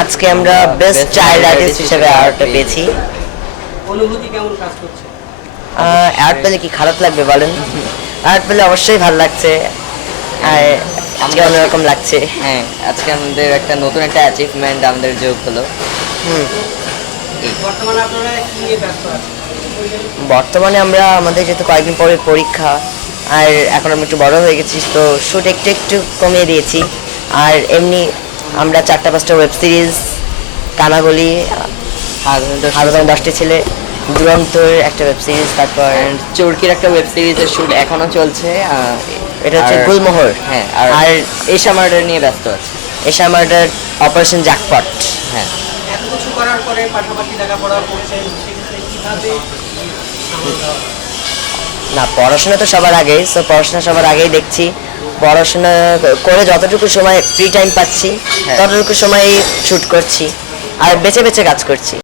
আজকে আমরা best child artist হিসেবে অ্যাওয়ার্ডটা পেয়েছি। অনুভূতি কেমন কাজ করছে? অ্যাওয়ার্ড পেলে কি খারাপ লাগবে বলেন? অ্যাওয়ার্ড পেলে অবশ্যই ভালো লাগছে। আর আজকে অন্যরকম লাগছে। হ্যাঁ আজকে আমাদের একটা নতুন একটা অ্যাচিভমেন্ট আমাদের যোগ হলো। হুম। বর্তমানে আপনারা কি নিয়ে ব্যস্ত আছেন? বর্তমানে আমরা আমাদের যেহেতু কয়েকদিন পরে পরীক্ষা আর এখন আমরা একটু বড় হয়ে গেছি তো শুট একটু একটু কমিয়ে দিয়েছি। আর এমনি আমরা চারটা পাঁচটা ওয়েব সিরিজ কানাগলি আরও যেমন দশটি ছেলে দুরন্তর একটা ওয়েব সিরিজ তারপর চরকির একটা ওয়েব সিরিজের শুট এখনও চলছে এটা হচ্ছে গুলমোহর। হ্যাঁ আর আর এশা মার্ডার নিয়ে ব্যস্ত আছে। Esha murder operation jackpot. হ্যাঁ। এত কিছু করার পরে পাশাপাশি লেখাপড়া করছেন সেক্ষেত্রে কীভাবে হয়? না পড়াশোনা তো সবার আগেই সো পড়াশোনা সবার আগেই দেখছি পড়াশোনা করে যতটুকু সময় ফ্রি টাইম পাচ্ছি হ্যাঁ। ততটুকু সময় শ্যুট করছি আর বেছে বেছে কাজ করছি